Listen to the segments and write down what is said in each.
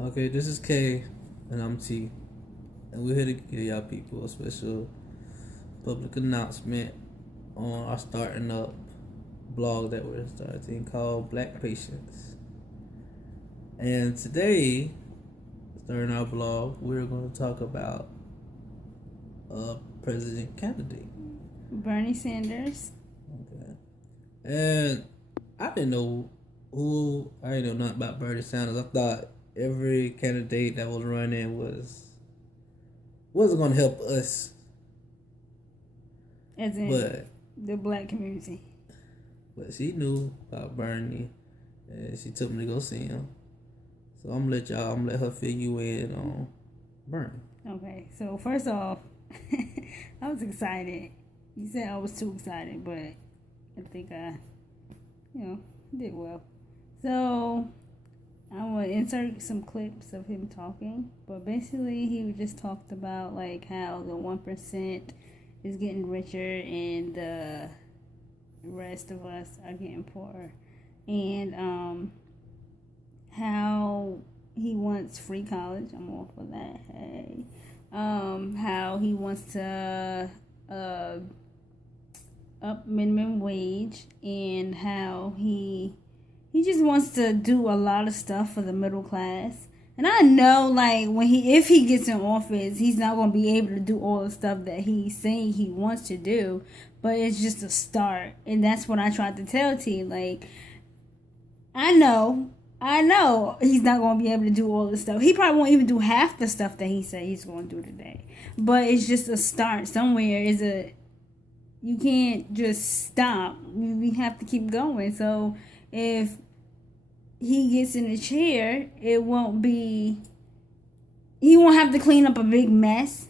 Okay, this is K, and I'm T, and we're here to give y'all people a special public announcement on our starting up blog that we're starting called Black Patience. And today, starting our blog, we're going to talk about a president candidate, Bernie Sanders. Okay, and I didn't know nothing about Bernie Sanders. I thought every candidate that was running wasn't going to help us, As in but the black community. she knew about Bernie, and she took me to go see him. So I'm gonna let her fill you in on Bernie. Okay, so first off, I was excited. You said I was too excited, but I think I, did well. So I'm gonna insert some clips of him talking, but basically he just talked about like how the 1% is getting richer and the rest of us are getting poorer, and how he wants free college. I'm all for that. Hey, how he wants to up minimum wage, and how he just wants to do a lot of stuff for the middle class. And I know, like, if he gets in office, he's not going to be able to do all the stuff that he's saying he wants to do, but it's just a start. And that's what I tried to tell T. Like, I know he's not going to be able to do all the stuff. He probably won't even do half the stuff that he said he's going to do today. But it's just a start somewhere. You can't just stop. We have to keep going. So if he gets in the chair, he won't have to clean up a big mess,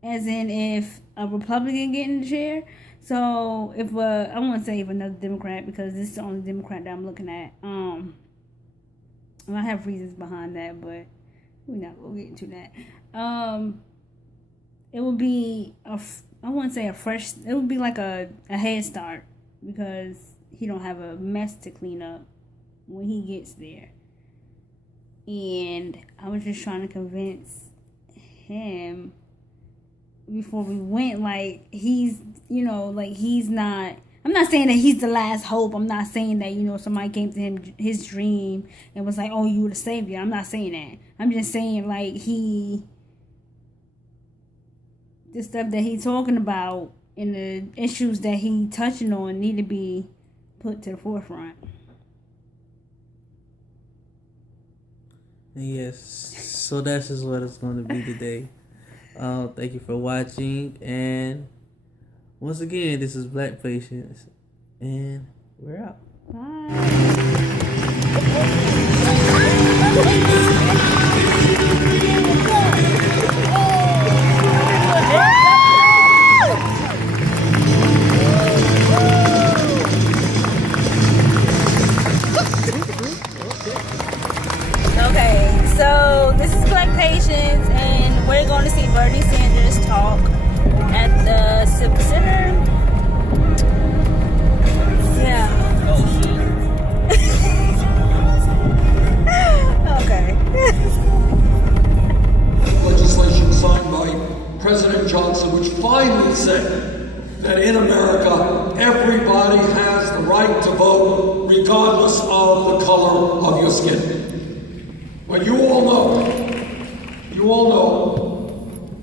as in if a Republican get in the chair. So I want to say if another Democrat, because this is the only Democrat that I'm looking at. I have reasons behind that, but we're not going to get into that. It would be it would be like a head start, because he don't have a mess to clean up when he gets there. And I was just trying to convince him before we went, like, he's not, I'm not saying that he's the last hope. I'm not saying that, somebody came to him, his dream, and was like, oh, you the savior. I'm not saying that. I'm just saying, like, the stuff that he's talking about and the issues that he touching on need to be put to the forefront. Yes, so that's just what it's going to be today. Thank you for watching, and once again, this is Black Patience, and we're out. Bye. Okay, so this is Black Patience, and we're going to see Bernie Sanders talk at the Civic Center. Yeah. Oh, shit. Okay. Legislation signed by President Johnson, which finally said that in America, everybody has the right to vote regardless of the color of your skin. But you all know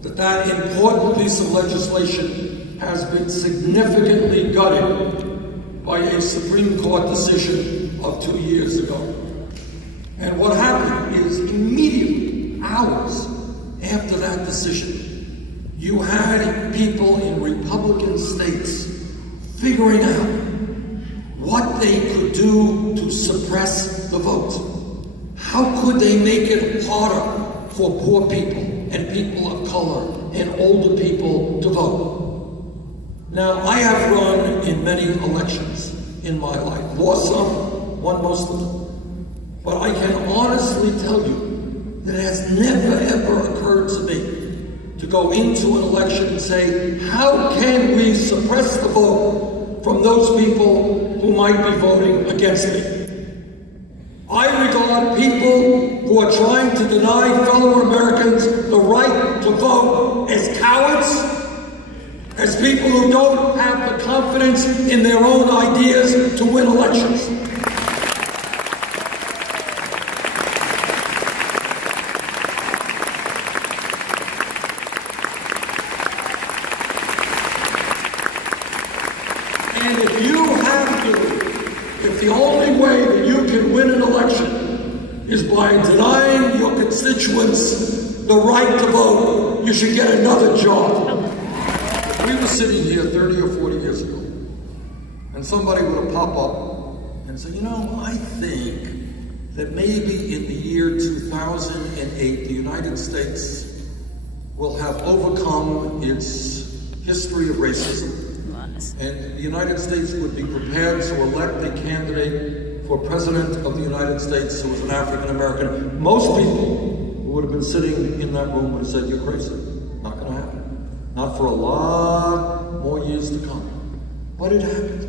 that important piece of legislation has been significantly gutted by a Supreme Court decision of 2 years ago. And what happened is, immediately, hours after that decision, you had people in Republican states figuring out what they could do to suppress the vote. How could they make it harder for poor people and people of color and older people to vote? Now, I have run in many elections in my life, lost some, won most of them. But I can honestly tell you that it has never ever occurred to me to go into an election and say, how can we suppress the vote from those people who might be voting against me? I regard people who are trying to deny fellow Americans the right to vote as cowards, as people who don't have the confidence in their own ideas to win elections. And if the only way that you can win an election is by denying your constituents the right to vote, you should get another job. We were sitting here 30 or 40 years ago, and somebody would pop up and say, you know, I think that maybe in the year 2008, the United States will have overcome its history of racism, and the United States would be prepared to elect a candidate for President of the United States who was an African American. Most people who would have been sitting in that room would have said, you're crazy. Not going to happen. Not for a lot more years to come. But it happened.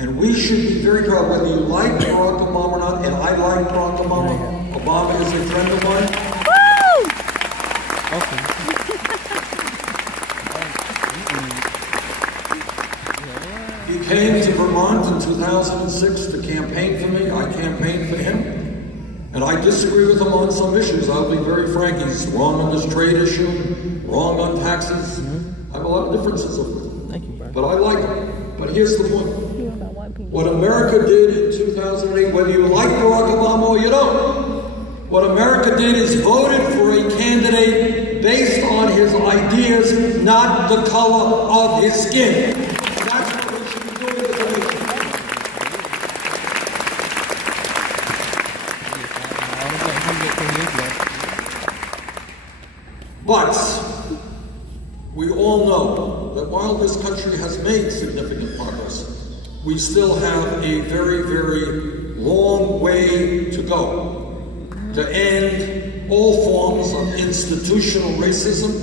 And we should be very proud, whether you like Barack Obama or not, and I like Barack Obama. Obama is a friend of mine. Woo! Okay. He came to Vermont in 2006 to campaign for me. I campaigned for him. And I disagree with him on some issues. I'll be very frank. He's wrong on this trade issue, wrong on taxes. I have a lot of differences with him. Thank you, Brian. But I like him. But here's the point. What America did in 2008, whether you like Barack Obama or you don't, what America did is voted for a candidate based on his ideas, not the color of his skin. That's what we should be doing as a nation. But we all know that while this country has made significant progress, we still have a very, very long way to go to end all forms of institutional racism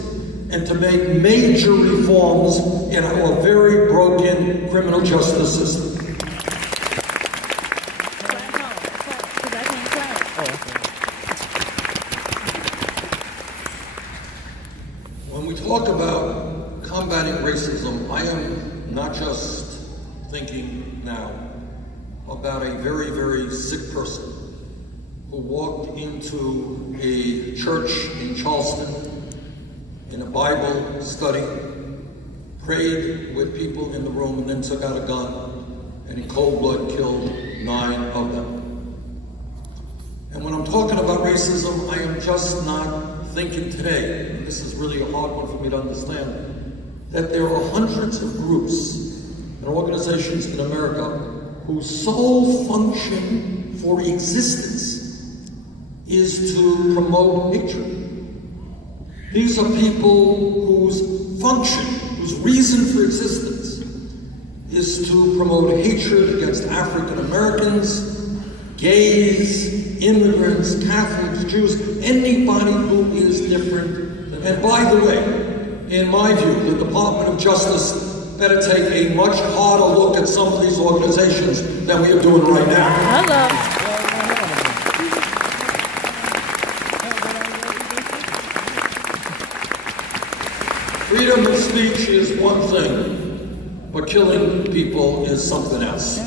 and to make major reforms in our very broken criminal justice system. When we talk about combating racism, I am not just thinking now about a very, very sick person who walked into a church in Charleston in a Bible study, prayed with people in the room, and then took out a gun and in cold blood killed 9 of them. And when I'm talking about racism, I am just not thinking today, and this is really a hard one for me to understand, that there are hundreds of groups and organizations in America whose sole function for existence is to promote hatred. These are people whose function, whose reason for existence is to promote hatred against African Americans, gays, immigrants, Catholics, Jews, anybody who is different. And by the way, in my view, the Department of Justice better take a much harder look at some of these organizations than we are doing right now. Hello. Freedom of speech is one thing, but killing people is something else.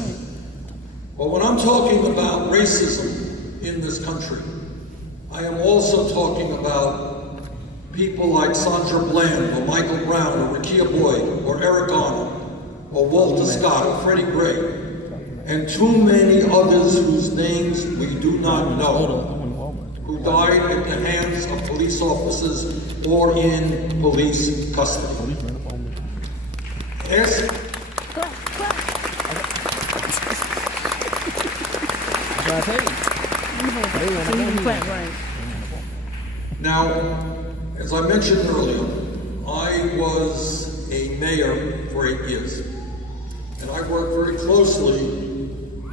But when I'm talking about racism in this country, I am also talking about people like Sandra Bland, or Michael Brown, or Rekia Boyd, or Eric Garner, or Walter Scott, or Freddie Gray, and too many others whose names we do not know, who died at the hands of police officers or in police custody. Yes. Now, as I mentioned earlier, I was a mayor for 8 years, and I worked very closely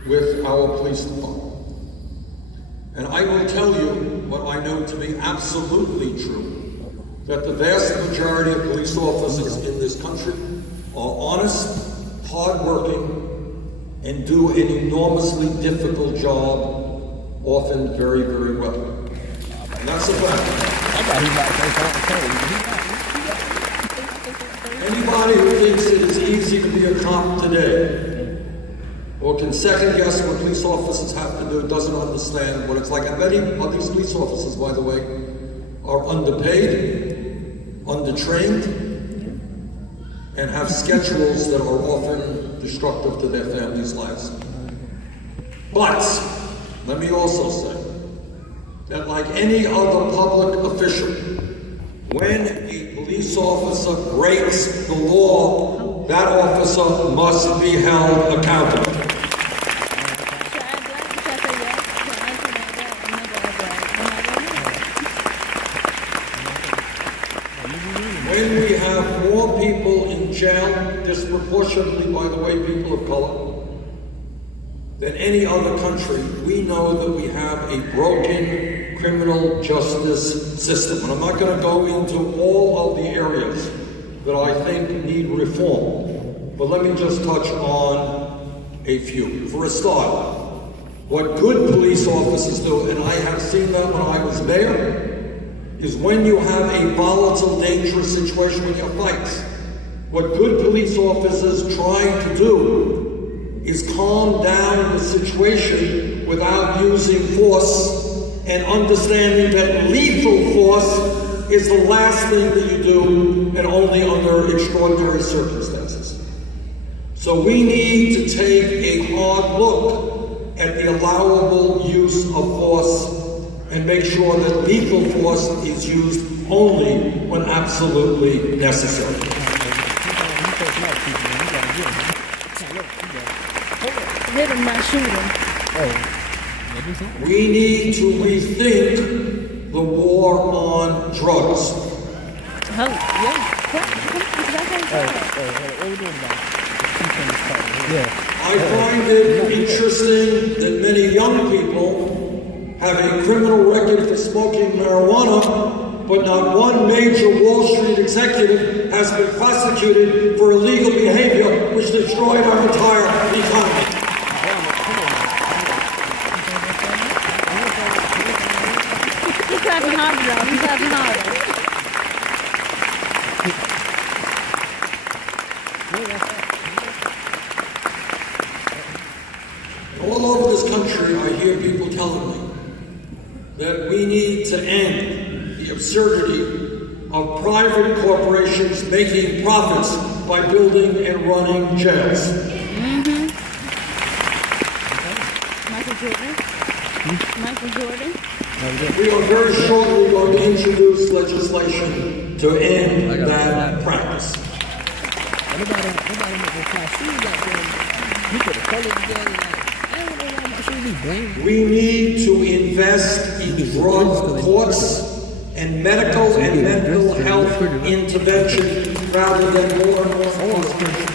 with our police department. And I will tell you what I know to be absolutely true, that the vast majority of police officers in this country are honest, hardworking, and do an enormously difficult job, often very, very well. That's a fact. I thought he might say something crazy. Anybody who thinks it is easy to be a cop today, or can second guess what police officers have to do, doesn't understand what it's like. And many of these police officers, by the way, are underpaid, undertrained, and have schedules that are often destructive to their families' lives. But let me also say that like any other public official, when a police officer breaks the law, that officer must be held accountable. When we have more people in jail, disproportionately, by the way, people of color, than any other country, we know that we have a broken criminal justice system. And I'm not going to go into all of the areas that I think need reform, but let me just touch on a few. For a start, what good police officers do, and I have seen that when I was mayor, is when you have a volatile, dangerous situation, when you have fights, what good police officers try to do is calm down the situation without using force and understanding that lethal force is the last thing that you do and only under extraordinary circumstances. So we need to take a hard look at the allowable use of force and make sure that lethal force is used only when absolutely necessary. Hit him, not shoot him. We need to rethink the war on drugs. I find it interesting that many young people have a criminal record for smoking marijuana, but not one major Wall Street executive has been prosecuted for illegal behavior which destroyed our entire economy. He's clapping harder, though. He's clapping harder. All over this country, I hear people telling me that we need to end the absurdity of private corporations making profits by building and running jails. Michael Jordan. We are very shortly going to introduce legislation to end that practice. We need to invest in drug courts and medical and mental health intervention rather than more and more prosecution.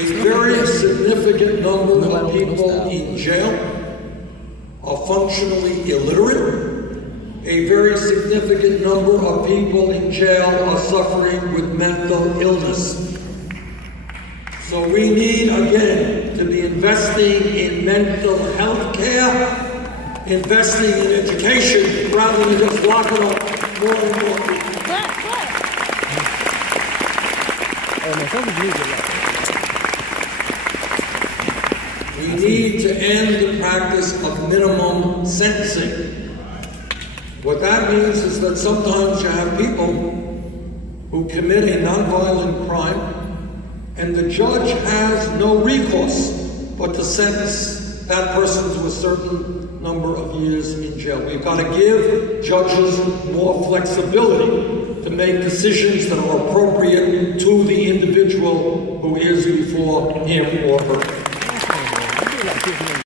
A very significant number of people in jail are functionally illiterate. A very significant number of people in jail are suffering with mental illness. So we need, again, to be investing in mental health care, investing in education, rather than just locking up more and more people. We need to end the practice of minimum sentencing. What that means is that sometimes you have people who commit a nonviolent crime and the judge has no recourse but to sentence that person to a certain number of years in jail. We've got to give judges more flexibility to make decisions that are appropriate to the individual who is before him or her.